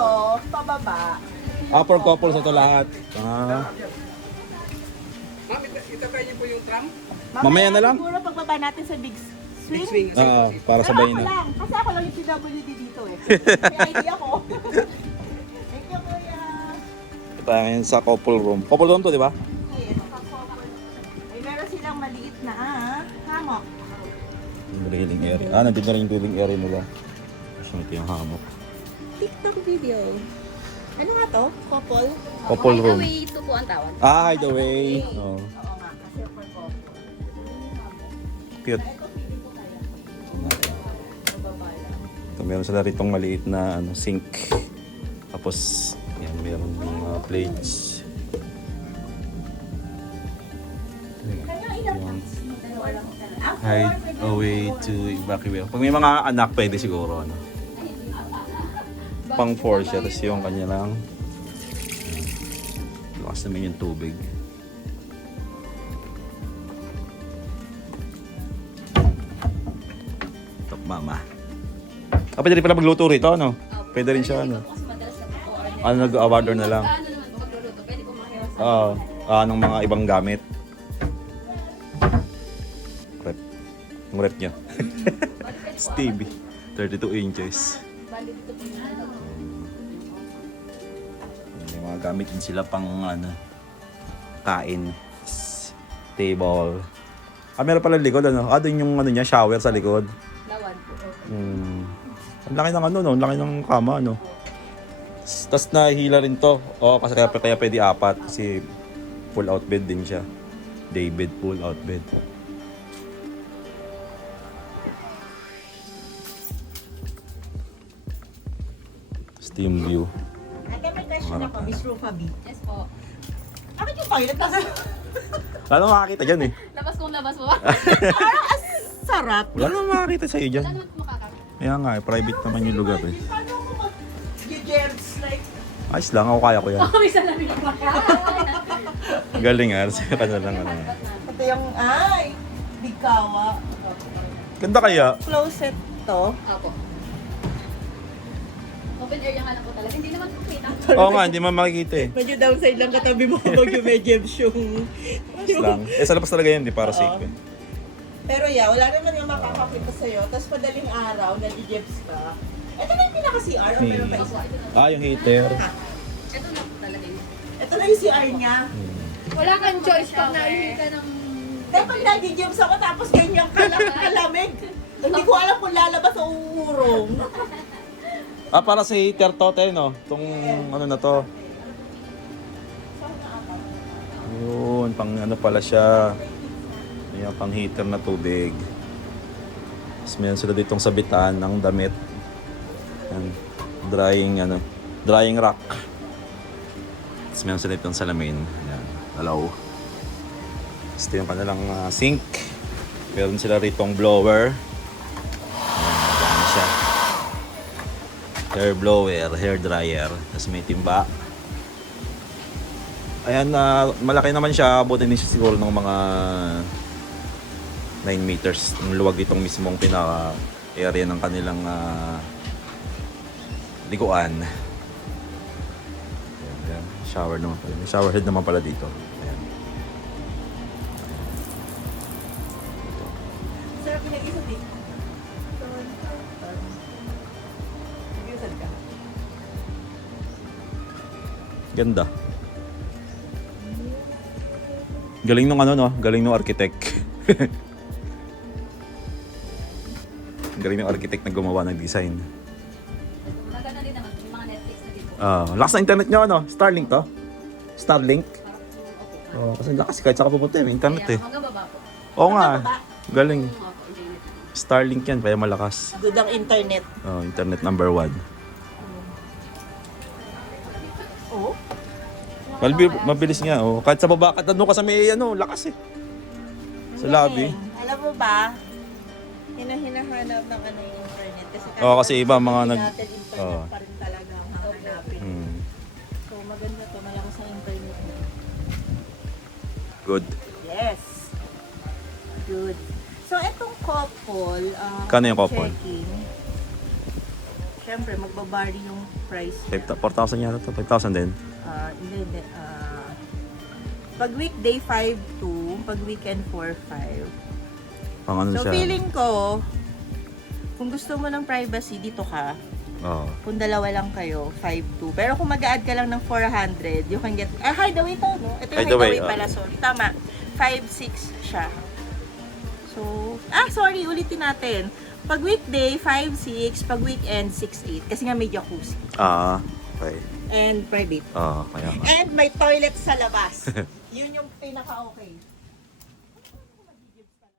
ito, pababa. For couples ito lahat. Ma'am, ito kayo po yung tram? Mamaya na lang. Siguro pagbaba natin sa big swing. Big swing. Para Pero sabay ako na. lang, kasi ako lang yung PWD dito eh. May idea ko. Thank you, kuya. Ito tayo ngayon sa couple room. Couple room to, di ba? Yes, ay, meron silang maliit na hammock. Yung grilling area. Nandito na rin yung grilling area nila. Tapos ito yung hammock. TikTok video. Ano nga to? Couple? Couple room. Hideaway 2 po ang tawag. Hideaway. Oh. Oo nga, kasi for couple. Cute. Ito, pili ko kaya. Pababa lang. Ito, meron sila ritong maliit na sink. Tapos, yan, meron mga plates. Kaya ilang dalawa lang talaga. Hideaway to evacuate. Pag may mga anak, pwede siguro. Pang 4 siya. Tapos yung kanya lang. Lakas naman yung tubig. Top mama. Pwede rin pala magluto rito, ano? Pwede rin siya, ano? Kasi madalas na po order. Nag-award na lang. Ano naman po magluluto? Pwede po makiwas sa Anong mga ibang gamit? Rep. Yung rep niya. Stevie. 32 inches. bali dito po yung ano. May mga gamit din sila pang kain. Table. Meron pala likod, ano? Doon yung niya, shower sa likod. Lawan po. Ang laki ng ang laki ng kama, ano? Tapos nahihila rin to. Kasi kaya pwede 4 kasi full out bed din siya. Day bed, full out bed. Steam view. Ate, may question ako, Miss Rufabi. Yes po. Bakit yung toilet nasa... Wala naman makakita dyan eh. Labas kong labas po. Parang sarap. Wala naman makakita sa'yo dyan. Wala naman po makakakita. Kaya nga eh, private naman yung lugar eh. Paano ako mag-gems like... Ayos lang, ako kaya ko yan. May salamin ako. Galing kasi ka na lang. Ito yung... Ay! Big kawa. Ganda kaya. Closet to. Opo. Open air yung hanap ko talaga. Hindi naman po kita. Oo nga, hindi man makikita eh. Medyo downside lang katabi mo kapag yung may gems yung... Ayos lang. Sa labas talaga yun, di para safe eh. Pero yeah, wala naman yung makakakita sa'yo. Tapos madaling araw, nag-gems ka. Ito na yung pinaka-CR o meron pa isa? Yung heater. Ito na po talaga yun. Ito na yung CR niya. Wala kang choice pag nahihil ka ng... Dahil pag nag-gems ako tapos ganyan kalamig. Hindi ko alam kung lalabas o uurong. Para sa heater to, no? Itong na to. Yun, pang pala siya. Ayan, pang heater na tubig. Tapos meron sila ditong sabitan ng damit. Ayan, drying rack. Tapos meron sila ditong salamin. Ayan, hello. Tapos ito yung kanilang sink. Meron sila ritong blower. Ayan, siya. Hair blower, hair dryer. Tapos may timba. Ayan, malaki naman siya. Abutin din siya siguro ng mga 9 meters. Ang luwag itong mismong pinaka-area ng kanilang liguan. Ayan, shower naman pala. May shower head naman pala dito. Ayan. Sarap pinag-isip eh. Nag-isip ka. Ganda. Galing nung galing nung architect. Galing nung architect na gumawa ng design. Maganda din naman. Yung mga Netflix na dito. Lakas ng internet nyo, Starlink to? Starlink? Kasi lakas kahit saan ka pupunta, may internet eh. Hanggang baba po. Oo nga, galing. Opo, internet. Starlink yan, kaya malakas. Good ang internet. Internet number 1. Oo. Mabilis nga, kahit sa baba, kahit ano ka sa may, lakas eh. Sa lobby. Alam mo ba, hinahanap ng yung internet. Kasi iba mga natin internet pa rin talaga ang hahanapin. So maganda to, malakas ang internet mo. Good. Yes. Good. So itong couple, Kano yung couple? checking. syempre, magbabari yung price niya. 4,000 yata to. 5,000 din. Hindi. Pag weekday, 5,200. Pag weekend, 4,500. Pang ano So, siya. feeling ko, kung gusto mo ng privacy, dito ka. Oo. Kung dalawa lang kayo, 5,200. Pero kung mag-add ka lang ng 400, you can get... hideaway to, no? Ito yung Hideaway, hideaway pala, sorry. Tama. 5,600 siya. So, sorry, ulitin natin. Pag weekday, 5,600. Pag weekend, 6,800. Kasi nga may jacuzzi. Okay. And private. Kaya nga. And may toilet sa labas. Yun yung pinaka-okay.